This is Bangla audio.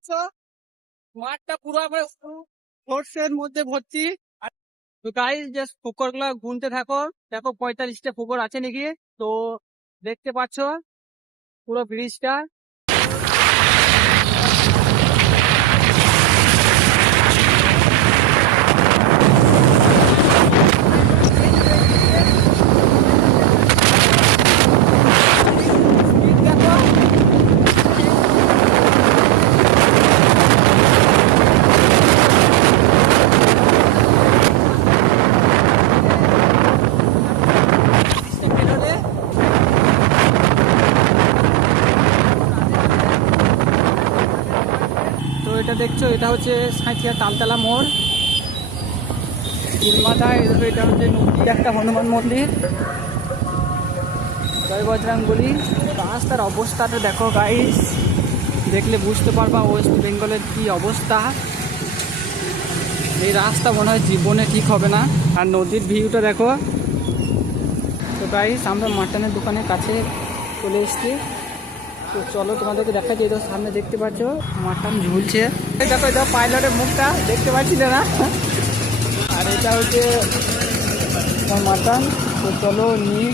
পাচ্ছ মাঠটা পুরো ফোর্সের মধ্যে ভর্তি। তো গাইস জাস্ট ফুকর গুলা গুনতে থাকো, দেখো 45টা ফুকর আছে নাকি। তো দেখতে পাচ্ছ পুরো ব্রিজটা। তো এটা দেখছো, এটা হচ্ছে সাঁইথিয়া তালতলা মোড় মাথায়। এটা হচ্ছে নদী, একটা হনুমান মন্দির, জয় বজরংবলী। রাস্তার অবস্থাটা দেখো গাইস, দেখলে বুঝতে পারবা ওয়েস্ট বেঙ্গলের কি অবস্থা। এই রাস্তা মনে হয় জীবনে ঠিক হবে না। আর নদীর ভিউটা দেখো। তো গাইস আমরা মাটনের দোকানের কাছে চলে এসেছি। তো চলো তোমাদেরকে দেখা যায়। তো সামনে দেখতে পাচ্ছ মাটন ঝুলছে। দেখো এটা পাইলটের মুখটা দেখতে পাচ্ছিলে না। আর এটা হচ্ছে মাটন। তো চলো নিয়ে